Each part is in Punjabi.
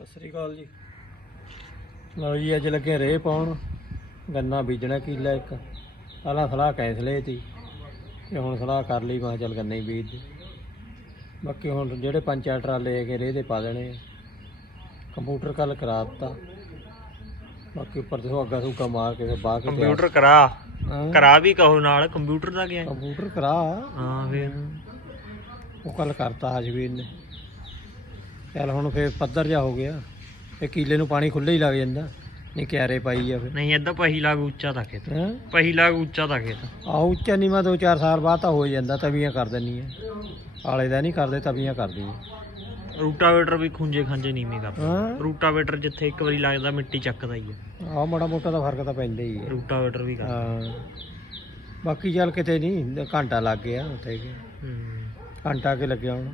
ਸਤਿ ਸ੍ਰੀ ਅਕਾਲ ਜੀ। ਲਓ ਜੀ ਅੱਜ ਲੱਗੇ ਰੇਹ ਪਾਉਣ। ਗੰਨਾ ਬੀਜਣਾ ਕਿੱਲਾ ਇੱਕ। ਪਹਿਲਾਂ ਸਲਾਹ ਕੈਂਸਲੇ ਤੀ ਤੇ ਹੁਣ ਸਲਾਹ ਕਰ ਲਈ ਮੈਂ ਕਿਹਾ ਚੱਲ ਗੰਨਾ ਹੀ ਬੀਜ ਦੇ। ਬਾਕੀ ਹੁਣ ਜਿਹੜੇ ਪੰਜ ਚਾਰ ਟਰਾਲੇ ਹੈਗੇ ਰੇਹ ਦੇ ਪਾ ਦੇਣੇ ਆ। ਕੰਪਿਊਟਰ ਕੱਲ ਕਰਾ ਦਿੱਤਾ। ਬਾਕੀ ਉੱਪਰ ਤੋਂ ਅੱਗਾ ਸੁੱਕਾ ਮਾਰ ਕੇ ਫਿਰ ਕੇ ਤਿਆਰ- ਕੰਪਿਊਟਰ ਕਰਾ। ਕਰਾ ਵੀ ਕਹੋ ਨਾਲ ਕੰਪਿਊਟਰ ਦਾ ਗਿਆ ਕੰਪਿਊਟਰ ਕਰਾ। ਹਾਂ ਫੇਰ। ਉਹ ਕੱਲ ਕਰਤਾ ਹਜਵੀਰ ਨੇ। ਚੱਲ ਹੁਣ ਫੇਰ ਪੱਧਰ ਜਾ ਹੋ ਗਿਆ। ਤੇ ਕੀਲੇ ਨੂੰ ਪਾਣੀ ਖੁੱਲ੍ਹਾ ਹੀ ਲੱਗ ਜਾਂਦਾ। ਨਹੀਂ ਕਿਆਰੇ ਪਾਈ ਆ ਫਿਰ। ਨਹੀਂ ਏਦਾਂ ਪਹਿਲਾ ਉੱਚਾ ਤਾਂ ਖੇਤ। ਹੈਂ? ਪਹਿਲਾ ਉੱਚਾ ਤਾਂ ਖੇਤ। ਆ ਉੱਚਾ ਨੀਵਾਂ ਦੋ ਚਾਰ ਸਾਲ ਬਾਅਦ ਤਾਂ ਹੋ ਹੀ ਜਾਂਦਾ ਤਵੀਆਂ ਕਰ ਦਿੰਨੀ ਆ। ਆਲੇ ਦਾ ਨਹੀਂ ਕਰਦੇ ਤਵੀਆਂ ਕਰਦੀ ਆ। ਰੂਟਾਵੇਟਰ ਵੀ ਖੁੰਝੇ ਖਾਂਜੇ ਨੀਵੇਂ ਕਰਦਾ। ਹਾਂ? ਰੂਟਾਵੇਟਰ ਜਿੱਥੇ ਇੱਕ ਵਾਰੀ ਲੱਗਦਾ ਮਿੱਟੀ ਚੱਕਦਾ ਹੀ ਆ। ਆ ਮਾੜਾ ਮੋਟਾ ਤਾਂ ਫ਼ਰਕ ਤਾਂ ਪੈਂਦਾ ਹੀ ਆ। ਰੂਟਾਵੇਟਰ ਵੀ ਕਰਦਾ। ਹਾਂ। ਬਾਕੀ ਚੱਲ ਕਿਤੇ ਨਹੀਂ ਘੰਟਾ ਲੱਗ ਗਿਆ ਉੱਥੇ। ਕਿ ਹੂੰ। ਘੰਟਾ ਕੇ ਲੱਗਿਆ ਹੁਣ?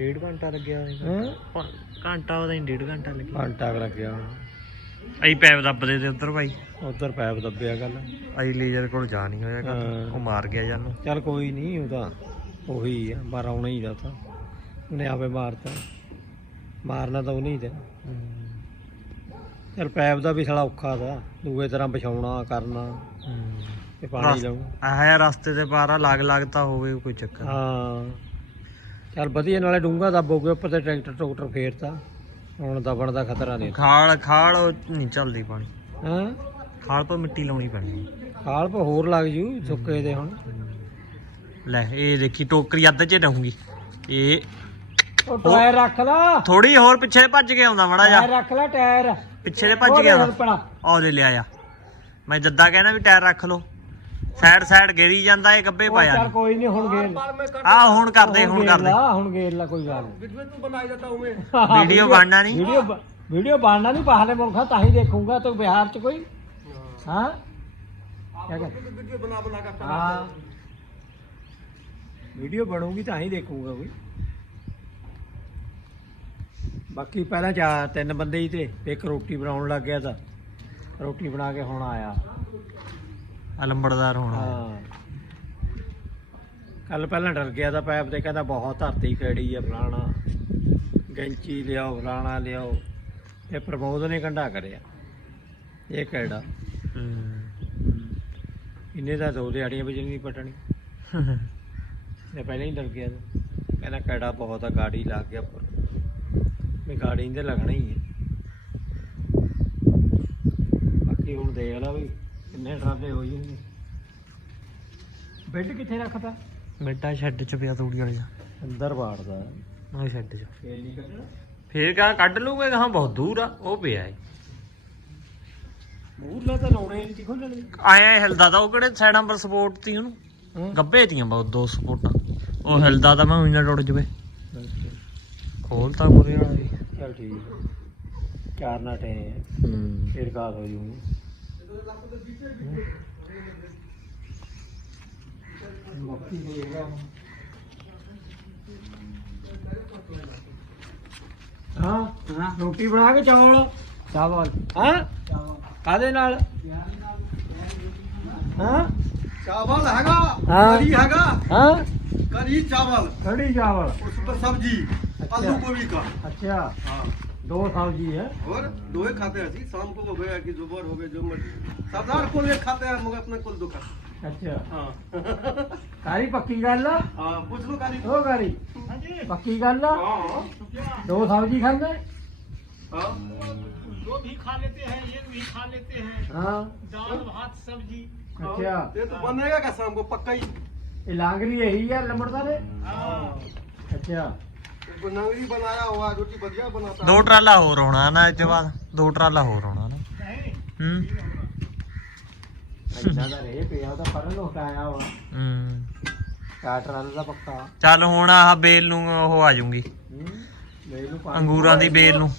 ਡੇਢ ਘੰਟਾ ਲੱਗਿਆ ਹੋਵੇਗਾ ਹਾਂ? ਪ- ਘੰਟਾ ਉਹਦਾ ਹੀ ਡੇਢ ਘੰਟਾ ਲੱਗਿਆ। ਘੰਟਾ ਕੁ ਲੱਗਿਆ। ਅਸੀਂ ਪੈਪ ਦੱਬਦੇ ਤੇ ਉੱਧਰ ਭਾਈ। ਉਧਰ ਪੈਪ ਦੱਬਿਆ ਗੱਲ ਅਸੀਂ ਲੇਜ਼ਰ ਕੋਲ ਜਾ ਨਹੀਂ ਹੋਇਆ ਗਾ। ਹਾਂ। ਉਹ ਮਾਰ ਗਿਆ ਜਾਨੂੰ। ਚੱਲ ਕੋਈ ਨਹੀਂ ਉਹਦਾ ਉਹੀ ਆ ਪਰ ਆਉਣਾ ਹੀ ਦਾ ਤਾਂ। ਉਹਨੇ ਆਪੇ ਮਾਰਤਾ। ਮਾਰਨਾ ਤਾਂ ਉਹਨੇ ਹੀ ਦਾ ਚੱਲ ਪੈਪ ਦਾ ਵੀ ਸਾਲਾ ਔਖਾ ਦਾ ਦੂਏ ਤਰ੍ਹਾਂ ਵਿਛਾਉਣਾ ਕਰਨਾ। ਤੇ ਪਾਣੀ ਰਸ- ਲਾਉ ਆਹ ਰਸਤੇ ਤੇ ਪਾਰਾ ਲੱਗ ਲੱਗਦਾ ਹੋਵੇ ਕੋਈ ਚੱਕਰ। ਹਾਂ। ਚੱਲ ਵਧੀਆ ਨਾਲੇ ਡੂੰਗਾ ਦੱਬੋਗੇ ਉੱਪਰ ਤੇ ਟਰੈਕਟਰ ਟਰੂਕਟਰ ਫੇਰਤਾ। ਹੁਣ ਦਬਣ ਦਾ ਖਤਰਾ ਨਹੀਂ। ਖਾਲ ਖਾਲ ਉਹ ਨਹੀਂ ਚੱਲਦੀ ਪਾਣੀ। ਹਾਂ? ਖਾਲ ਪਰ ਮਿੱਟੀ ਲਾਉਣੀ ਪੈਣੀ। ਖਾਲ ਪਾ ਹੋਰ ਲੱਗ ਜੂ ਸੁੱਕੇ ਦੇ ਹੁਣ। ਲੈ ਇਹ ਦੇਖੀ ਟੋਕਰੀ ਅੱਧ ਚ ਰਹੂਗੀ ਇਹ ਉਹ ਟਾਇਰ ਰੱਖ ਲਾ। ਥੋੜੀ ਹੋਰ ਪਿੱਛੇ ਭੱਜ ਕੇ ਆਉਂਦਾ ਮੜਾ ਜਾ ਟਾਇਰ ਰੱਖ ਲਾ ਟਾਇਰ। ਪਿੱਛੇ ਦੇ ਭੱਜ ਕੇ ਆਉਂਦਾ। ਪੜਾ ਆਹ ਦੇ ਲਿਆ ਆ ਮੈਂ ਜੱਦਾ ਕਹਿਣਾ ਵੀ ਟਾਇਰ ਰੱਖ ਲੋ ਸਾਈਡ ਸਾਈਡ ਗੇਰੀ ਜਾਂਦਾ ਇਹ ਗੱਬੇ ਪਾਇਆ ਚੱਲ ਕੋਈ ਨਹੀਂ ਹੁਣ ਗੇਰ ਆ ਹੁਣ ਕਰਦੇ ਹੁਣ ਕਰਦੇ। ਲਾ ਹੁਣ ਗੇਰ ਲਾ ਕੋਈ ਗੱਲ ਵੀਡੀਓ ਤੂੰ ਬਣਾਈ ਜਾਂਦਾ ਉਵੇਂ। ਵੀਡੀਓ ਬਣਨਾ ਨਹੀਂ ਵੀਡੀਓ ਵੀਡੀਓ ਬਣਨਾ ਨਹੀਂ ਬਾਹਰਲੇ ਮੁਲਕਾਂ ਤਾਂ ਹੀ ਦੇਖੂੰਗਾ ਤੂੰ ਬਿਹਾਰ ਚ ਕੋਈ। ਹਾਂ। ਵੀਡੀਓ ਬਣਾ ਬਣਾ ਕੇ ਹਾਂ। ਵੀਡੀਓ ਬਣੂਗੀ ਤਾਂ ਹੀ ਦੇਖੂੰਗਾ ਕੋਈ। ਬਾਕੀ ਪਹਿਲਾਂ ਚਾਰ ਤਿੰਨ ਬੰਦੇ ਹੀ ਤੇ ਇੱਕ ਰੋਟੀ ਬਣਾਉਣ ਲੱਗ ਗਿਆ ਤਾਂ। ਰੋਟੀ ਬਣਾ ਕੇ ਹੁਣ ਆਇਆ। ਆ ਲੰਬੜਦਾਰ ਹੋਣਾ। ਹਾਂ। ਕੱਲ ਪਹਿਲਾਂ ਡਰ ਗਿਆ ਤਾਂ ਪੈਪ ਤੇ ਕਹਿੰਦਾ ਬਹੁਤ ਧਰਤੀ ਕਿਹੜੀ ਆ ਫਲਾਣਾ। ਗੈਂਚੀ ਲਿਆਓ ਫਲਾਣਾ ਲਿਆਓ। ਇਹ ਪ੍ਰਮੋਦ ਨੇ ਕੰਡਾ ਕਰਿਆ। ਇਹ ਕਿਹੜਾ? ਇਹਨੇ ਤਾਂ ਦੋ ਦਿਹਾੜੀਆਂ ਵਜਣੀ ਨਹੀਂ ਪਟਣੀ। ਇਹ ਪਹਿਲਾਂ ਹੀ ਡਰ ਗਿਆ ਤਾਂ ਕਹਿੰਦਾ ਕਿਹੜਾ ਬਹੁਤ ਆ ਗਾੜੀ ਲੱਗ ਗਿਆ ਪਰ ਮੈਂ ਗਾੜੀ ਇਹਦੇ ਲੱਗਣਾ ਹੀ ਹੈ ਬਾਕੀ ਹੁਣ ਦੇਖ ਲਾ ਵੀ ਕਿੰਨੇ ਟਰਾਲੇ ਹੋ ਜਾਣਗੇ ਬੈੱਡ ਕਿੱਥੇ ਰੱਖਤਾ? ਬੇਟਾ ਸ਼ੈੱਡ ਚ ਪਿਆ ਤੂੜੀ ਵਾਲੇ ਦਾ। ਅੰਦਰ ਬਾੜਦਾ ਉਹ ਸ਼ੈੱਡ ਚ। ਫੇਰ ਨਹੀਂ ਕੱਢਣਾ? ਫੇਰ ਕਾ ਕੱਢ ਲੂਗੇ? ਕਹਾਂ ਬਹੁਤ ਦੂਰ ਆ। ਉਹ ਪਿਆ ਏ। ਮੂਰਲਾ ਤਾਂ ਲਾਉਣੇ ਨਹੀਂ ਖੋਲਣੇ ਆਇਆ ਹਿਲਦਾ ਤਾਂ ਉਹ ਕਿਹੜੇ ਸਾਈਡਾਂ ਪਰ ਸਪੋਰਟ ਤੀ ਉਹਨੂੰ? ਗੱਬੇ ਤੀਆਂ ਬਹੁਤ ਦੋ ਸਪੋਰਟਾਂ। ਉਹ ਹਿਲਦਾ ਤਾਂ ਮੈਂ ਉਹੀ ਨਾ ਟੁੱਟ ਜਵੇ। ਖੋਲਤਾ ਮੁਰੇ ਵਾਲਾ। ਵੀ ਚਲ ਠੀਕ ਹੈ। ਚਾਰ ਨਾ ਟੇ ਹੂੰ। ਫੇਰ ਕਾਸ ਹੋ ਰੋਟੀ ਬਣਾ ਕੇ ਚਾਵਲ। ਚਾਵਲ। ਹਾਂ? ਕਾਦੇ ਨਾਲ? ਹਾਂ? ਚਾਵਲ ਹੈਗਾ ਕੜੀ ਹੈਗਾ ਹਾਂ? ਕੜੀ ਚਾਵਲ ਕੜੀ ਚਾਵਲ। ਉਸ ਪਰ ਸਬਜੀ ਆਲੂ ਗੋਭੀ ਕਾ ਅੱਛਾ। ਹਾਂ। दो साल जी है और दो ही खाते हैं शाम को हो गया कि जोबर हो गया जो मर्जी सरदार को एक खाते हैं मगर अपने कुल दो खाते अच्छा हाँ कारी पक्की गल हाँ पूछ लो कारी ओ कारी पक्की गल दो साल जी खाते दो भी खा लेते हैं एक भी खा लेते हैं हाँ दाल भात सब्जी अच्छा ये तो बनेगा का शाम को पक्का ही लांगरी यही है लमड़ता ने अच्छा ਨੰਗਰੀ ਦੋ ਟਰਾਲਾ ਹੋਰ ਆਉਣਾ ਨਾ ਇਹ ਤੋਂ ਦੋ ਟਰਾਲਾ ਹੋਰ ਆਉਣਾ ਨਾ। ਚੱਲ ਹੁਣ ਆਹ ਬੇਲ ਨੂੰ ਉਹ ਆ ਜਾਊਗੀ ਅੰਗੂਰਾਂ ਦੀ ਬੇਲ ਨੂੰ।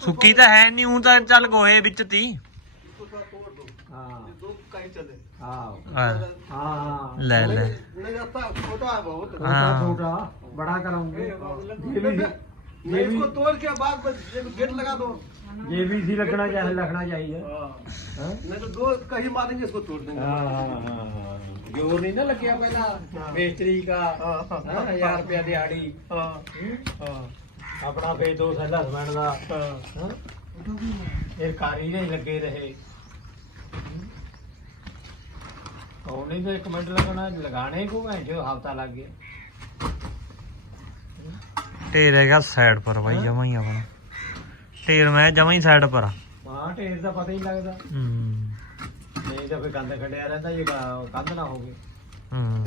ਸੁੱਕੀ ਤਾਂ ਹੈ ਨਹੀਂ ਹੁਣ ਤਾਂ ਚੱਲ ਗੋਹੇ ਵਿੱਚ ਤੀ। ਹਾਂ। ਦੋ ਕਾਈ ਚੱਲੇ। चले ਹਾਂ ਹਾਂ, ਹਾਂ ਹਾਂ ਲੈ ਲੈ नहीं जाता छोटा है बहुत ਛੋਟਾ ਹਾਂ। ਛੋਟਾ ਬੜਾ ਕਰਾਉਂਗੇ ਇਹ ਵੀ नहीं इसको तोड़ के बाद बस ये गेट लगा दो ਇਹ ਵੀ ਸੀ ਲੱਗਣਾ ਚਾਹੀਦਾ ਲੱਗਣਾ ਚਾਹੀਦਾ हाँ ਹਾਂ नहीं तो दो कहीं मारेंगे इसको तोड़ देंगे ਹਾਂ ਹਾਂ ਹਾਂ ਹਾਂ ਜੋਰ ਨਹੀਂ ਨਾ ਲੱਗਿਆ ਪਹਿਲਾਂ ਮੇਸਤਰੀ ਦਾ हाँ, हाँ, ਹਾਂ 1000 ਰੁਪਿਆ ਦਿਹਾੜੀ हाँ ਹੂੰ? हाँ ਆਪਣਾ ਫੇਰ ਦੋ ਸੈਲਾ ਸਮੈਣ ਦਾ हाँ ਹਾਂ ਇਹ ਕਾਰੀ ਦੇ ਹੀ ਲੱਗੇ ਰਹੇ ਉਹਨੇ ਤਾਂ ਇੱਕ ਮਿੰਟ ਲੱਗਣਾ ਲਗਾਣੇ ਕੋ ਮੈਂ ਜੋ ਹਫਤਾ ਲੱਗ ਗਿਆ। ਢੇਰ ਹੈਗਾ ਸਾਈਡ ਪਰ ਬਾਈ ਜਮਾ ਹੀ ਆਪਣਾ। ਢੇਰ ਮੈਂ ਜਮਾ ਹੀ ਸਾਈਡ ਪਰ ਆ। ਹਾਂ ਢੇਰ ਦਾ ਪਤਾ ਹੀ ਨਹੀਂ ਲੱਗਦਾ। ਹੂੰ। ਨਹੀਂ ਤਾਂ ਗੰਦ ਖੜਿਆ ਰਹਿੰਦਾ ਜੇ ਕੰਧ ਨਾ ਹੋਵੇ। ਹੂੰ।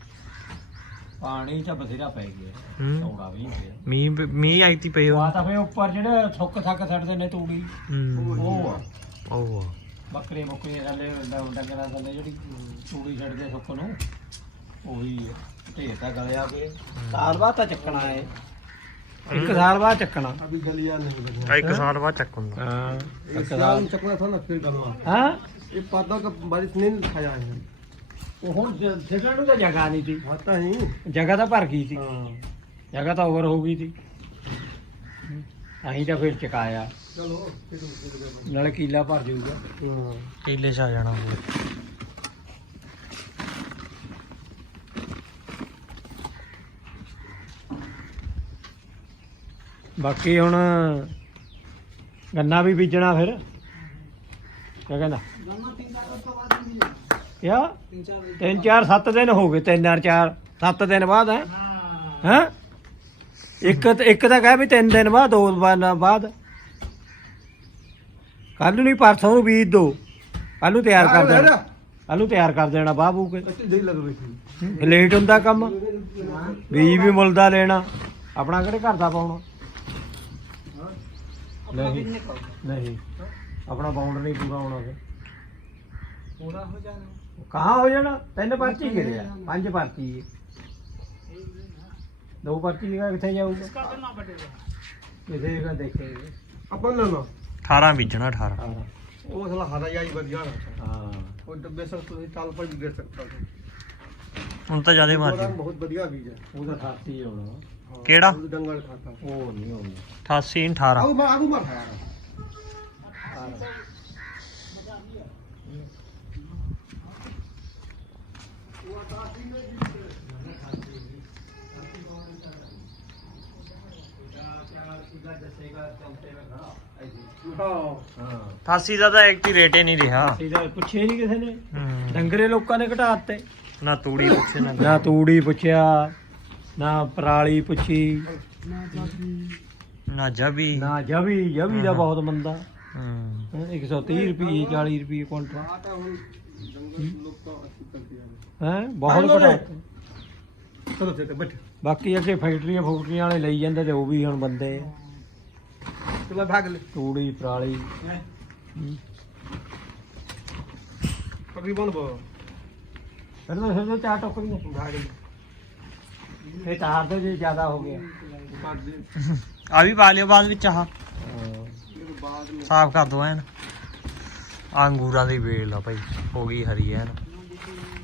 ਪਾਣੀ ਤਾਂ ਬਥੇਰਾ ਪੈ ਗਿਆ ਹੂੰ ਚੌੜਾ ਵੀ ਨਹੀਂ ਪਿਆ ਮੀਂਹ ਮੀਂਹ ਆਈ ਤੀ ਪਈ ਉਹ ਉਹ ਆ ਤਾਂ ਫੇ ਉੱਪਰ ਜਿਹੜੇ ਥੁੱਕ ਥੱਕ ਛੱਡਦੇ ਨੇ ਤੂੜੀ ਹੂੰ ਉਹ ਆ ਉਹ ਆ। ਬੱਕਰੇ ਬੱਕਰੇ ਥੱਲੇ ਡ- ਡੰਗਰਾਂ ਥੱਲੇ ਜਿਹੜੀ ਤੂੜੀ ਛੱਡਦੇ ਥੁੱਕ ਨੂੰ ਉਹੀ ਹੈ। ਢੇਰ ਤਾਂ ਗਲਿਆ ਪਏ ਸਾਲ ਬਾਅਦ ਤਾਂ ਚੱਕਣਾ ਹੈ ਇੱਕ ਸਾਲ ਬਾਅਦ ਚੱਕਣਾ अभी गलिया नहीं बचा ਆ ਇੱਕ ਸਾਲ ਬਾਅਦ ਚੱਕ ਹੁੰਦਾ ਹਾਂ एक साल में चकना था ना फिर गलवा ਹਾਂ ये पाता का बारिश नहीं खाया है ਉਹ ਹੁਣ ਸਿੱਟਣ ਨੂੰ ਤਾਂ ਜਗ੍ਹਾ ਨਹੀਂ ਸੀ। ਹਾਂ ਤਾਂ ਹੀ। ਜਗ੍ਹਾ ਤਾਂ ਭਰ ਗਈ ਸੀ। ਹਾਂ। ਜਗ੍ਹਾ ਤਾਂ ਓਵਰ ਹੋ ਗਈ ਸੀ। ਅਸੀਂ ਤਾਂ ਫਿਰ ਚਕਾਇਆ। ਚਲੋ ਨਾਲੇ ਕੀਲਾ ਭਰ ਜਾਊਗਾ। ਹਾਂ। ਕੀਲੇ 'ਚ ਆ ਜਾਣਾ ਉਹ ਬਾਕੀ ਹੁਣ ਗੰਨਾ ਵੀ ਬੀਜਣਾ ਫਿਰ। ਕਹਿੰਦਾ? ਗੰਨਾ ਤਿੰਨ ਚਾਰ ਤੋਂ ਬਾਅਦ ਕਿਆ? ਤਿੰਨ ਚਾਰ ਸੱਤ ਦਿਨ ਹੋ ਗਏ ਤਿੰਨ ਚਾਰ ਚਾਰ। ਸੱਤ ਦਿਨ ਬਾਅਦ ਹੈ? ਹਾਂ। ਇੱਕ ਇੱਕ ਤਾਂ ਕਹਿ ਵੀ ਤਿੰਨ ਦਿਨ ਬਾਅਦ ਦੋ ਦਿਨ ਬਾਅਦ। ਕੱਲ ਨੂੰ ਨਹੀਂ ਪਰਸੋਂ ਨੂੰ ਬੀਜ ਦੋ। ਕੱਲ ਨੂੰ ਤਿਆਰ ਕਰ ਦੇਣਾ। ਕੱਲ ਨੂੰ ਤਿਆਰ ਕਰ ਦੇਣਾ ਬਾਬੂ ਕੇ। ਲੇਟ ਹੁੰਦਾ ਕੰਮ। ਬੀਜ ਵੀ ਮੁੱਲ ਲੈਣਾ। ਆਪਣਾ ਕਿਹੜੇ ਘਰ ਦਾ ਪਾਉਣਾ? ਨਹੀਂ। ਆਪਣਾ ਬਾਉਂਡਰ ਪੂਰਾ ਹੋਣਾ ਫਿਰ। ਪੂਰਾ ਹੋ ਜਾਣਾ। ਕਹਾ ਹੋ ਜਾਣਾ? ਤਿੰਨ ਪਰਚੀ ਕਿਹਦੇ ਆ? ਪੰਜ ਪਰਚੀ ਹੈ ਦੋ ਪਰਚੀ ਦਾ ਕਿੱਥੇ ਜਾਊਗਾ? इसका कितना बटेगा ਕਿਸੇ ਦਾ ਦੇਖੇਗੇ ਆਪਾਂ ਲੈ ਲਓ। 18 ਬੀਜਣਾ 18 ਹਾਂ ਉਹ ਸਲਾ ਹਰਾ ਜਾਈ ਵਧੀਆ ਨਾ ਹਾਂ। ਉਹ ਡੱਬੇ ਸਭ ਤੁਸੀਂ ਚੱਲ ਪਰ ਵੀ ਦੇ ਸਕਦਾ ਹੁਣ ਤਾਂ ਜ਼ਿਆਦਾ ਮਾਰ ਜੀ ਬਹੁਤ ਵਧੀਆ ਬੀਜ ਹੈ। ਉਹ ਤਾਂ 88 ਹੀ ਹੋਣਾ। ਹਾਂ, ਕਿਹੜਾ? ਉਹ ਡੰਗਲ ਖਾਤਾ। ਉਹ ਨਹੀਂ ਹੋਣਾ। 88 18 ਆਉ ਮਾ ਆਉ ਮਾ ਖਾਇਆ 18 ਹਾਂ। ਫਾਸੀ ਦਾ ਤਾਂ ਐਕਟੀ ਰੇਟ ਹੀ ਨਹੀਂ ਰਿਹਾ। ਪੁੱਛੇ ਨਹੀਂ ਕਿਸੇ ਨੇ? ਡੰਗਰੇ ਲੋਕਾਂ ਨੇ ਘਟਾ ਦਿੱਤੇ। ਨਾ ਤੂੜੀ ਪੁੱਛੇ ਨਾ ਨਾ ਤੂੜੀ ਪੁੱਛਿਆ ਨਾ ਪਰਾਲੀ ਪੁੱਛੀ। ਨਾ ਜਬੀ ਨਾ ਜਵੀ ਜਵੀ ਦਾ ਬਹੁਤ ਮੰਦਾ। ਹਮ, ਹੈਂ, 130 ਰੁਪਏ 40 ਰੁਪਏ ਕੁਇੰਟਲ। ਹੈ? ਬਹੁਤ ਘਟਾਤੇ ਚਲੋ ਤੇ ਬੈਠ। ਬਾਕੀ ਅੱਗੇ ਫੈਕਟਰੀਆਂ ਫੁਕਟਰੀਆਂ ਵਾਲੇ ਲਈ ਜਾਂਦੇ ਤੇ ਉਹ ਵੀ ਹੁਣ ਬੰਦੇ ਚਲੋ ਭਾਗ ਲੈ। ਤੂੜੀ ਪਰਾਲੀ। ਹੈਂ। ਹਮ। ਤਕਰੀਬਨ ਬ- ਫਿਰ ਤਾਂ ਸਿਰ ਚਾਰ ਟੋਕਰੀਆਂ ਭਾਗ ਲੈ। ਇਹ ਤਾਰ ਦੇ ਜੇ ਜ਼ਿਆਦਾ ਹੋ ਗਿਆ। ਆ ਵੀ ਪਾ ਲਿਓ ਬਾਅਦ ਵਿੱਚ ਆਹ। ਸਾਫ਼ ਕਰ ਦੋ ਐਨ। ਆ ਅੰਗੂਰਾਂ ਦੀ ਵੇਲ ਆ ਭਾਈ ਹੋ ਗਈ ਹਰੀ ਐਨ।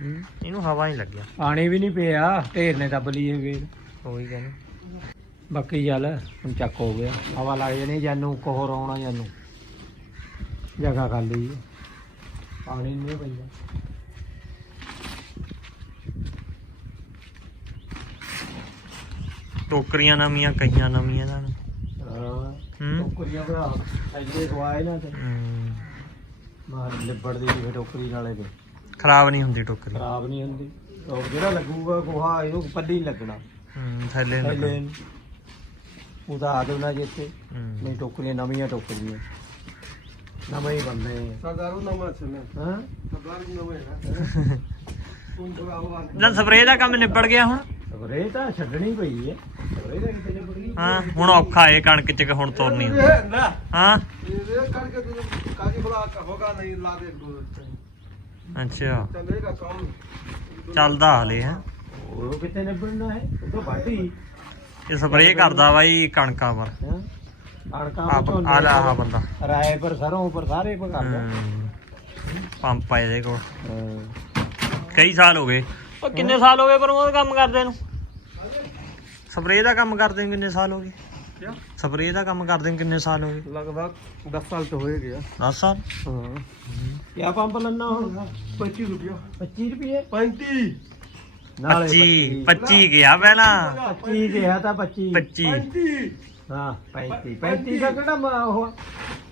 ਇਹਨੂੰ ਹਵਾ ਹੀ ਲੱਗਿਆ। ਪਾਣੀ ਵੀ ਨਹੀਂ ਪਿਆ ਢੇਰ ਨੇ ਦੱਬ ਲਈ ਇਹ ਵੇਲ ਉਹੀ ਕਹਿੰਦੇ ਬਾਕੀ ਚੱਲ ਹੁਣ ਚੱਕ ਹੋ ਗਿਆ। ਹਵਾ ਲੱਗ ਜਾਣੀ ਜਾਨੂੰ ਕੋਹਰ ਆਉਣਾ ਜਾਨੂੰ। ਜਗ੍ਹਾ ਖਾਲੀ ਹੈ ਪਾਣੀ ਨਹੀਂ ਪੈਂਦਾ ਟੋਕਰੀਆਂ ਨਵੀਆਂ ਕਈਆਂ ਨਵੀਆਂ ਇਹਨਾਂ ਨੂੰ। ਹਾਂ ਟੋਕਰੀਆਂ ਭਰਾ ਐਡੇ ਖਵਾਏ ਨਾ ਤੇ। ਹੂੰ। ਮਾਰ ਲਿਬੜਦੀ ਸੀ ਟੋਕਰੀ ਨਾਲੇ ਤੇ। ਖਰਾਬ ਨਹੀਂ ਹੁੰਦੀ ਟੋਕਰੀ। ਖਰਾਬ ਨਹੀਂ ਹੁੰਦੀ। ਉਹ ਜਿਹੜਾ ਲੱਗੂਗਾ ਗੋਹਾ ਇਹਨੂੰ ਪੱਲੀ ਨੀ ਲੱਗਣਾ। ਹੂੰ ਥੱਲੇ ਨੂੰ ਉਹਦਾ ਆ ਦੇਣਾ ਜਿੱਥੇ ਨਹੀਂ ਟੋਕਰੀਆਂ ਨਵੀਆਂ ਟੋਕਰੀਆਂ। ਨਵੇਂ ਬੰਦੇ ਸਰਦਾਰੂ ਨਵਾਂ ਚੱਲਿਆ ਹਾਂ? ਸਰਦਾਰੂ ਨਵਾਂ ਹੈ ਹੁਣ ਥੋੜਾ ਆਵਾਜ਼ ਨਾ ਸਪਰੇਅ ਦਾ ਕੰਮ ਨਿਬੜ ਗਿਆ ਹੁਣ। ਸਪਰੇ ਤਾਂ ਛੱਡਣੀ ਪਈ ਹੈ ਹਾਂ ਹੁਣ ਔਖਾ ਏ ਕਣਕ ਚ ਕਿ ਹੁਣ ਤੋਰਨੀ। ਹਾਂ। ਇਹ ਕਰਕੇ ਤੂੰ ਕਾਜੀ ਫਲਾ ਹੋਗਾ ਨਹੀਂ ਲਾ ਦੇ ਦੋ। ਅੱਛਾ। ਚੱਲੇਗਾ ਕੰਮ। ਚੱਲਦਾ ਹਲੇ ਹੈ। ਉਹ ਕਿਤੇ ਨਿਬੜਨਾ ਹੈ? ਉਹ ਤਾਂ ਵੱਢ ਇਹ ਸਪਰੇਅ ਕਰਦਾ ਬਾਈ ਕਣਕਾਂ ਪਰ। ਅੜਕਾਂ ਆ ਲਾ ਆਹ ਬੰਦਾ। ਰਾਏ ਪਰ ਸਰੋਂ ਪਰ ਸਾਰੇ ਪਰ ਕਰਦਾ ਪੰਪ ਆਏ ਇਹਦੇ ਕੋਲ। ਕਈ ਸਾਲ ਹੋ ਗਏ। ਉਹ ਕਿੰਨੇ ਸਾਲ ਹੋ ਗਏ ਪ੍ਰਮੋਦ ਕੰਮ ਕਰਦੇ ਨੂੰ? ਸਪਰੇਅ ਦਾ ਕੰਮ ਕਰਦੇ ਕਿੰਨੇ ਸਾਲ ਹੋ ਗਏ? क्या ਸਪਰੇਅ ਦਾ ਕੰਮ ਕਰਦੇ ਨੂੰ ਕਿੰਨੇ ਸਾਲ ਹੋ ਗਏ लगभग दस साल तो हो ही गया 10 ਸਾਲ हाँ ਕਿਆ ਪੰਪ ਲੈਣਾ ਹੁਣ पच्चीस रुपया 25 ਰੁਪਏ पैंतीस 25 25 ਗਿਆ ਪਹਿਲਾਂ 25 ਕਿਹਾ ਤਾਂ 25 25 पैंतीस ਹਾਂ 35 35 ਦਾ ਕਿਹੜਾ ਮ- ਉਹ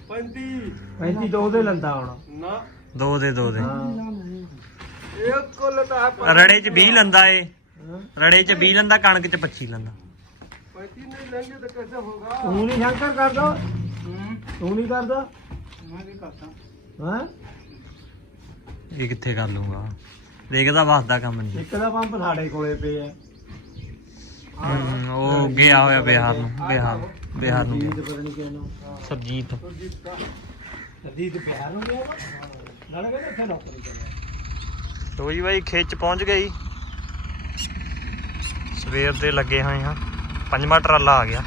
पैंतीस 35 ਦੋ ਦੇ ਲੰਦਾ ਹੁਣ ना ਦੋ ਦੇ ਦੋ ਦੇ ਹਾਂ एक को लेता है ਰੜੇ ਚ 20 ਲੰਦਾ ਏ ਹਾਂ। ਰੜੇ ਚ 20 ਲੰਦਾ ਕਣਕ ਚ 25 ਲੰਦਾ पैंतीस नहीं लेंगे तो कैसे होगा ਤੂੰ ਨਹੀਂ ਸ਼ੰਕਰ ਕਰਦਾ ਤੂੰ ਨਹੀਂ ਕਰਦਾ मैं नहीं करता ਹਾਂ ਇਹ ਕਿੱਥੇ ਕਰ ਲੂੰਗਾ ਦੇਖਦਾ ਵਸਦਾ ਕੰਮ ਨਹੀਂ ਇੱਕ ਦਾ ਪੰਪ ਸਾਡੇ ਕੋਲੇ ਪਿਆ ਹਮ, ਉਹ ਗਿਆ ਹੋਇਆ ਬਿਹਾਰ ਨੂੰ ਬਿਹਾਰ ਬਿਹਾਰ ਨੂੰ ਜੀਤ ਗਿਆ। ਪਤਾ ਨਹੀਂ ਕਿਹਨੂੰ ਸਰਜੀਤ ਜੀਤ ਬਿਹਾਰ ਨੂੰ ਗਿਆ ਵਾ ਨਾਲੇ ਕਹਿੰਦੇ ਇੱਥੇ ਨੌਕਰੀ ਕਰਦਾ ਲੋ ਜੀ ਬਾਈ ਖੇਤ ਚ ਪਹੁੰਚ ਗਈ ਸਵੇਰ ਦੇ ਲੱਗੇ ਹੋਏ ਹਾਂ ਪੰਜਵਾਂ ਟਰਾਲਾ ਆ ਗਿਆ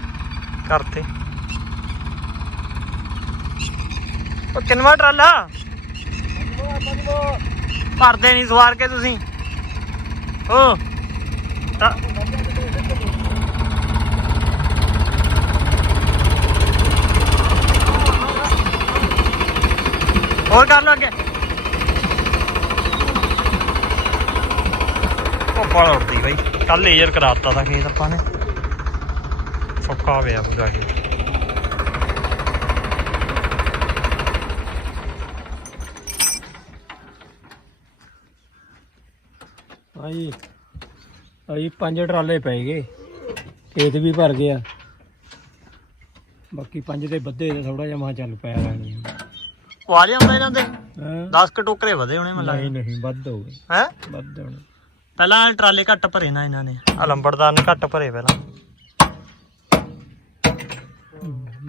ਘਰ ਤੇ। ਉਹ ਕਿੰਨਵਾਂ ਟਰਾਲਾ? ਭਰਦੇ ਨਹੀਂ, ਸਵਾਰ ਕੇ ਤੁਸੀਂ। ਓ। ਤਾਂ- ਹੋਰ ਕਰ ਲੋ ਅੱਗੇ। ਉਹ ਬੜਾ ਉੜਦੀ ਬਾਈ। ਕੱਲ ਏਅਰ ਕਰਾਤਾ ਤਾਂ ਖੇਤ ਆਪਾਂ ਨੇ। ਸੁੱਕਾ ਪਿਆ ਪੂਰਾ ਖੇਤ ਹਾਂਜੀ ਆਈ ਪੰਜ ਟਰਾਲੇ ਪੈ ਗਏ। ਖੇਤ ਵੀ ਭਰ ਗਿਆ। ਬਾਕੀ ਪੰਜ ਦੇ ਬੱਦੇ ਤੇ ਥੋੜਾ ਜਿਹਾ ਮਾ ਚੱਲ ਪਿਆ ਰਹਿਣੀ ਉਹ ਆ ਜਾਂਦਾ ਇਹਨਾਂ ਦੇ? ਹਾਂ? 10 ਕ ਟੋਕਰੇ ਵਧੇ ਹੋਣੇ ਮੈਨੂੰ ਨਹੀਂ ਲੱਗਦਾ। ਨਹੀਂ ਵੱਧ ਹੋ ਗਏ। ਹੈ? ਵੱਧ ਹੋਣੇ। ਪਹਿਲਾਂ ਟਰਾਲੇ ਘੱਟ ਭਰੇ ਨਾ ਇਹਨਾਂ ਨੇ। ਆ ਲੰਬੜਦਾਰ ਨੇ ਘੱਟ ਭਰੇ ਪਹਿਲਾਂ।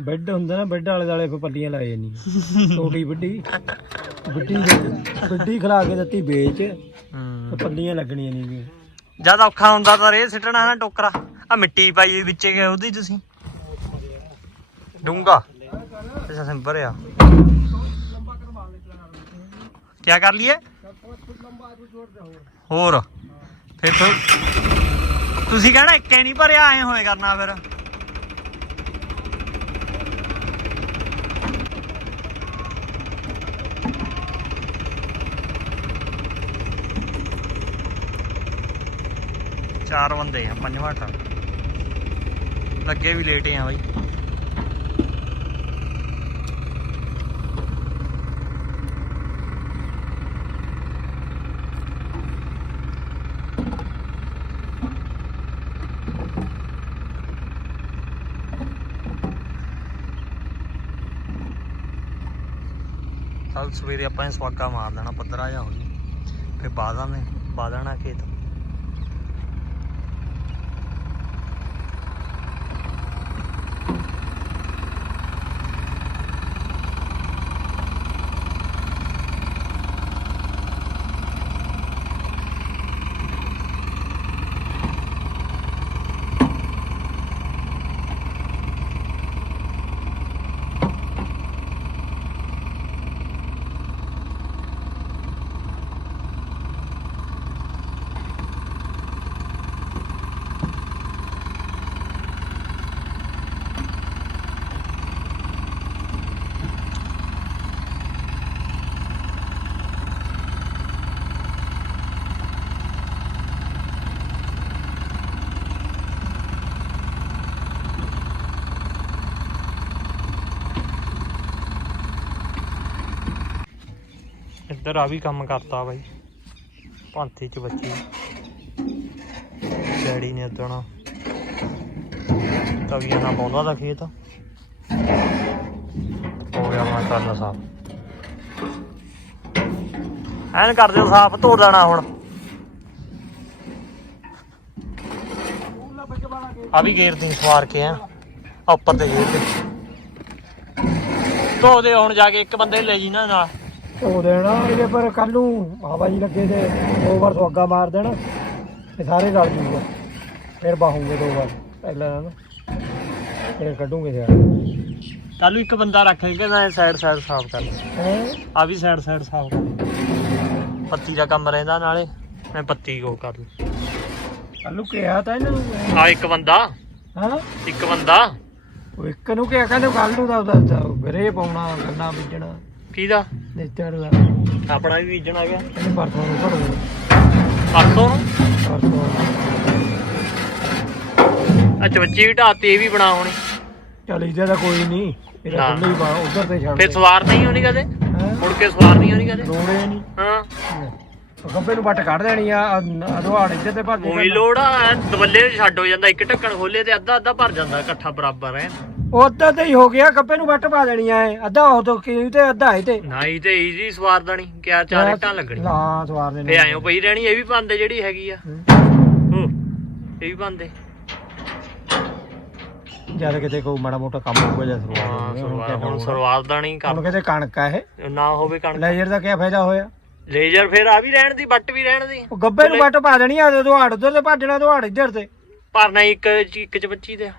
ਬੈੱਡ ਹੁੰਦਾ ਨਾ, ਬੈੱਡ ਵਾਲੇ ਦਾਲੇ ਪੇ ਪੱਲੀਆਂ ਲਾਏ ਜਾਂਦੀਆਂ। ਛੋਟੀ ਵੱਡੀ ਵੱਡੀ ਵੱਡੀ ਖਲਾ ਕੇ ਦਿੱਤੀ ਵੇਚ, ਤੇ ਪੱਲੀਆਂ ਲੱਗਣੀਆਂ ਨਹੀਂ ਜਦ ਔਖਾ ਹੁੰਦਾ ਤਾਂ ਰੇ ਸਿੱਟਣਾ ਨਾ ਟੋਕਰਾ। ਆ ਮਿੱਟੀ ਪਾਈ ਵਿੱਚੇ ਗਏ ਉਹਦੀ ਤੁਸੀਂ। ਡੂੰਗਾ ਅੱਛਾ ਸਿੰਪਰ ਆ। ਕੀ ਕਰ ਲਈਏ? ਹੋਰ। ਫਿਰ ਤੁਸੀਂ ਕਹਿਣਾ ਇੱਕੇ ਨਹੀਂ ਭਰਿਆ, ਐ ਹੋਏ ਕਰਨਾ ਫਿਰ। ਚਾਰ ਬੰਦੇ ਆ, ਪੰਜਵਾਂ ਟਰ ਲੱਗੇ ਵੀ ਲੇਟ ਆ ਬਾਈ। ਕੱਲ ਸਵੇਰੇ ਆਪਾਂ ਨੇ ਸਵਾਗਾ ਮਾਰ ਲੈਣਾ ਪੱਧਰਾ ਜਾ ਹੋ ਜੀ ਫਿਰ ਬਾਦਾਂ ਨੇ ਬਾਦਣਾ ਖੇਤ ਇੱਧਰ ਆ ਵੀ ਕੰਮ ਕਰਤਾ ਬਾਈ। ਭਾਂਤੀ ਚ ਬੱਚੀ। ਡੈਡੀ ਨੇ ਉਦਣਾ ਤਵੀਆਂ ਨਾਲ ਪਾਉਂਦਾ ਦਾ ਖੇਤ। ਹੋ ਗਿਆ ਮੈਂ ਕਰਨਾ ਸਾਫ਼। ਐਨ ਕਰ ਦਿਓ ਸਾਫ਼, ਧੋ ਦੇਣਾ ਹੁਣ। ਆ ਵੀ ਗੇਰ ਦੀ ਸਵਾਰ ਕੇ ਆ। ਉੱਪਰ ਤੇ ਗੇਰ ਤੇ ਧੋ ਦੇ, ਹੁਣ ਜਾ ਕੇ ਇੱਕ ਬੰਦੇ ਲੈ ਜੀ ਨਾ ਨਾਲ। ਧੋ ਦੇਣਾ ਇਹਦੇ ਪਰ ਕੱਲ ਨੂੰ ਹਵਾ ਜੀ ਲੱਗੇ ਤੇ ਦੋ ਵਾਰ ਸੁਆਗਾ ਮਾਰ ਦੇਣਾ ਤੇ ਸਾਰੇ ਗਲ ਜੂਗਾ। ਫਿਰ ਬਾਹੂਗੇ ਦੋ ਵਾਰ ਪਹਿਲਾਂ ਨਾ ਫਿਰ ਕੱਢੂਗੇ ਯਾਰ। ਕੱਲ ਨੂੰ ਇੱਕ ਬੰਦਾ ਰੱਖ ਕੇ ਨਾ ਸਾਈਡ ਸਾਈਡ ਸਾਫ਼ ਕਰ। ਹੈ? ਆ ਵੀ ਸਾਈਡ ਸਾਈਡ ਸਾਫ਼ ਕਰ। ਪੱਤੀ ਦਾ ਕੰਮ ਰਹਿੰਦਾ ਨਾਲੇ ਮੈਂ ਪੱਤੀ ਕੋ ਕਰ ਲੂ। ਕੱਲੂ ਕਿਹਾ ਤਾਂ ਇਹਨਾਂ ਨੂੰ। ਆ ਇੱਕ ਬੰਦਾ। ਹਾਂ? ਇੱਕ ਬੰਦਾ। ਉਹ ਇੱਕ ਨੂੰ ਕਿਹਾ ਕਹਿੰਦੇ ਕੱਲ ਨੂੰ ਦਾ ਦਾ ਬਰੇ ਪਾਉਣਾ ਗੰਨਾ ਬੀਜਣਾ। ਕਿਹਦਾ? ਨੇਤਰ ਦਾ ਆਪਣਾ ਵੀ ਬੀਜਣ ਆ ਗਿਆ। ਕਹਿੰਦੇ ਪਰਸੋਂ ਨੂੰ ਭਰੋ ਪਰਸੋਂ ਨੂੰ? ਪਰਸੋਂ ਅੱਛਾ ਬੱਚੀ ਵੀ ਢਾਤੀ ਇਹ ਵੀ ਬਣਾ ਹੋਣੀ। ਚੱਲ ਇਹਦਾ ਤਾਂ ਕੋਈ ਨਹੀਂ। ਇਹਦਾ ਨਾ। ਖੁੱਲੇ ਹੀ ਬਾ ਉਧਰ ਤੇ ਛੱਡ ਫਿਰ ਸਵਾਰ ਨਹੀਂ ਹੋਣੀ ਕਦੇ? ਮੁੜ ਕੇ ਸਵਾਰ ਨਹੀਂ ਹੋਣੀ ਕਦੇ? ਲੋੜੇ ਨਹੀਂ। ਹਾਂ। ਗੱਬੇ ਨੂੰ ਵੱਟ ਕੱਢ ਦੇਣੀ ਆ ਅਦਵਾੜ ਇੱਧਰ ਤੇ ਭੱਜ ਉਹੀ ਲੋੜ ਆ ਐਂ ਦਵੱਲੇ ਛੱਡ ਹੋ ਜਾਂਦਾ ਇੱਕ ਢੱਕਣ ਖੋਲੇ ਤੇ ਅੱਧਾ ਅੱਧਾ ਭਰ ਜਾਂਦਾ ਇਕੱਠਾ ਬਰਾਬਰ ਹੈ ਉਧਰ ਤੇ ਹੀ ਹੋ ਗਿਆ ਗੱਬੇ ਨੂੰ ਵੱਟ ਪਾ ਦੇਣੀ ਆ ਇਹ। ਅੱਧਾ ਉਹ ਤੋਂ ਕੀ ਤੇ ਅੱਧਾ ਇਹ ਤੇ। ਨਹੀਂ ਤੇ ਈਜ਼ੀ ਸਵਾਰ ਦੇਣੀ ਕਿਆ ਚਾਰ ਇੱਟਾਂ ਲੱਗਣੀ ਹਾਂ ਸਵਾਰ ਦੇ ਫੇ ਆਇਓ ਪਈ ਰਹਿਣੀ ਇਹ ਵੀ ਪਾਉਂਦੇ ਜਿਹੜੀ ਹੈਗੀ ਆ। ਹੂੰ। ਇਹ ਵੀ ਪਾਉਂਦੇ ਜਦ ਕਿਤੇ ਕੋਈ ਮਾੜਾ ਮੋਟਾ ਕੰਮ ਹੋਊਗਾ ਜਾਂ ਹਾਂ ਸਰਵਾਰ ਹੁਣ ਸਰਵਾਰ ਦਾ ਨਹੀਂ ਹੁਣ ਕਰ ਕਿਤੇ ਕਣਕ ਆ ਇਹ। ਨਾ ਹੋਵੇ ਕਣਕ। ਲੇਜ਼ਰ ਦਾ ਕੀ ਫਾਇਦਾ ਹੋਇਆ? ਲੇਜ਼ਰ ਫੇਰ ਆ ਵੀ ਰਹਿਣ ਦੀ ਬੱਟ ਵੀ ਰਹਿਣ ਦੀ। ਉਹ ਗੱਬੇ ਨੂੰ ਵੱਟ ਪਾ ਦੇਣੀ ਆ ਦਵਾੜ ਉਧਰ ਤੇ ਭੱਜਣਾ ਦਵਾੜ ਇੱਧਰ ਤੇ। ਭਰਨਾ ਇੱਕ ਚ- ਇੱਕ ਚ ਬੱਚੀ ਦੇ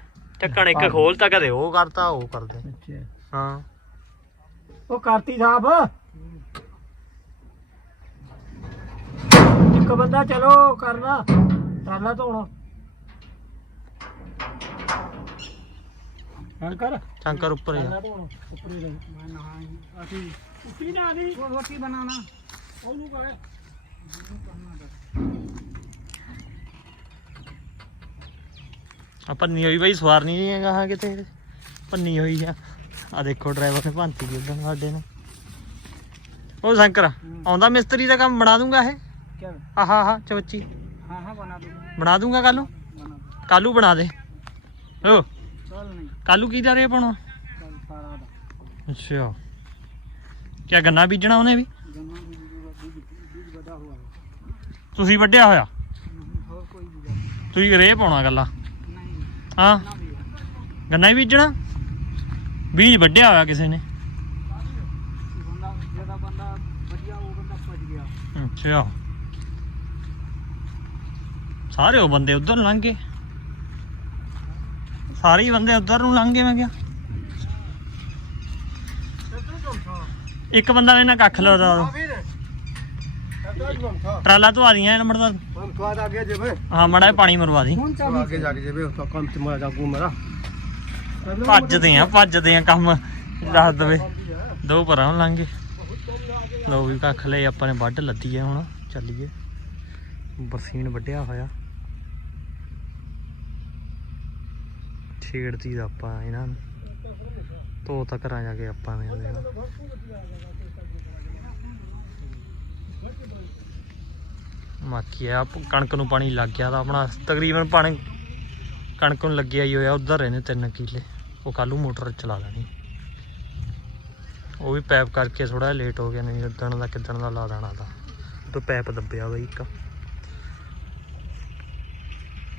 ਢੱਕਣ ਇੱਕ ਖੋਲਤਾ ਕਦੇ ਉਹ ਕਰਤਾ ਉਹ ਕਰਦੇ। ਹਾਂ। ਉਹ ਕਰਤੀ ਸਾਹਿਬ। ਇੱਕ ਬੰਦਾ ਚਲੋ ਕਰਨਾ ਟਰਾਲਾ ਧੋਣਾ। ਟੈਂਕਰ ਉੱਪਰ ਆ। ਉੱਪਰ ਹੀ ਮੈਂ ਨਾ ਅਸੀਂ ਉੱਤੀ ਨਾ ਨਹੀਂ ਰੋਟੀ ਬਣਾਣਾ ਉਹਨੂੰ ਕਹੇ। ਕਰਨਾ ਆ ਪੰਨੀ ਹੋਈ ਬਾਈ ਸਵਾਰ ਨਹੀਂ ਹੈਗਾ ਹਾਂ ਕਿਤੇ। ਪੰਨੀ ਹੋਈ ਆ। ਆ ਦੇਖੋ ਡਰਾਈਵਰ ਨੇ ਭੰਤੀ ਜਿੱਦਾਂ ਸਾਡੇ ਨੇ। ਉਹ ਸ਼ੰਕਰ ਆਉਂਦਾ ਮਿਸਤਰੀ ਦਾ ਕੰਮ ਬਣਾ ਦੂੰਗਾ ਇਹ? ਕਿਆ? ਆਹ ਆਹ ਚਵੱਚੀ ਬਣਾ ਦੂੰਗਾ। ਕੱਲੂ ਬਣਾ ਕੱਲੂ ਬਣਾ ਦੇ। ਓ ਕੱਲੂ ਕੀ ਦਾ ਰੇ ਪਾਉਣਾ? ਅੱਛਾ। ਕਿਆ ਗੰਨਾ ਬੀਜਣਾ ਉਹਨੇ ਵੀ? ਤੁਸੀਂ ਵੱਢਿਆ ਹੋਇਆ? ਤੁਸੀਂ ਰੇਹ ਪਾਉਣਾ ਗੱਲਾਂ ਹਾਂ। ਗੰਨਾ ਹੀ ਬੀਜਣਾ? ਬੀਜ ਵੱਢਿਆ ਹੋਇਆ ਕਿਸੇ ਨੇ। ਅੱਛਾ। ਸਾਰੇ ਉਹ ਬੰਦੇ ਉਧਰ ਲੰਘ ਗਏ। ਸਾਰੇ ਹੀ ਬੰਦੇ ਉਧਰ ਨੂੰ ਲੰਘ ਗਏ, ਮੈਂ ਕਿਹਾ। ਇੱਕ ਬੰਦਾ ਮੇਰੇ ਨਾਲ ਕੱਖ ਲਾਦਾ ਟਰਾਲਾ ਧਵਾ ਦੀਆਂ ਨੰਬਰ ਦਾ ਬੰਦ ਆ ਗਿਆ ਜੇਵੇ ਹਾਂ ਮੜਾ ਪਾਣੀ ਮਰਵਾ ਦੀ। ਹੁਣ ਚਾਹ ਜਾ ਕੇ ਜੇਵੇ ਉਸ ਕੰਮ ਤੇ ਮਾ ਜਾਗੂ ਮਰਾ ਭੱਜਦੇ ਆ ਭੱਜਦੇ ਆ ਕੰਮ। ਦੱਸ ਦਵੇ। ਦੋ ਪਰਾਂ ਨੂੰ ਲੰਘੇ ਲੋ ਵੀ ਕੱਖ ਲੈ ਆਪਾਂ ਨੇ ਵੱਢ ਲੱਦੀ ਆ ਹੁਣ। ਚੱਲੀਏ। ਬਰਸੀਨ ਵੱਢਿਆ ਹੋਇਆ। ਛੇੜਤੀ ਦਾ ਆਪਾਂ ਇਹਨਾਂ ਨੂੰ। ਧੋ ਕਰਾਂ ਜਾ ਕੇ ਆਪਾਂ ਨੇ ਬਾਕੀ ਆ ਕਣਕ ਨੂੰ ਪਾਣੀ ਲੱਗ ਗਿਆ ਤਾਂ ਆਪਣਾ ਤਕਰੀਬਨ ਪਾਣੀ ਕਣਕ ਨੂੰ ਲੱਗਿਆ ਹੀ ਹੋਇਆ, ਉਧਰ ਰਹਿੰਦੇ ਤਿੰਨ ਕਿੱਲੇ। ਉਹ ਕੱਲੂ ਮੋਟਰ ਚਲਾ ਲੈਣੀ। ਉਹ ਵੀ ਪੈਪ ਕਰਕੇ ਥੋੜਾ ਲੇਟ ਹੋ ਗਿਆ, ਨਹੀਂ ਉਦਣ ਦਾ ਕਿੱਦਣ ਦਾ ਲਾ ਦੇਣਾ ਤਾਂ। ਉਹ ਪੈਪ ਦੱਬਿਆ ਬਈ ਇੱਕ।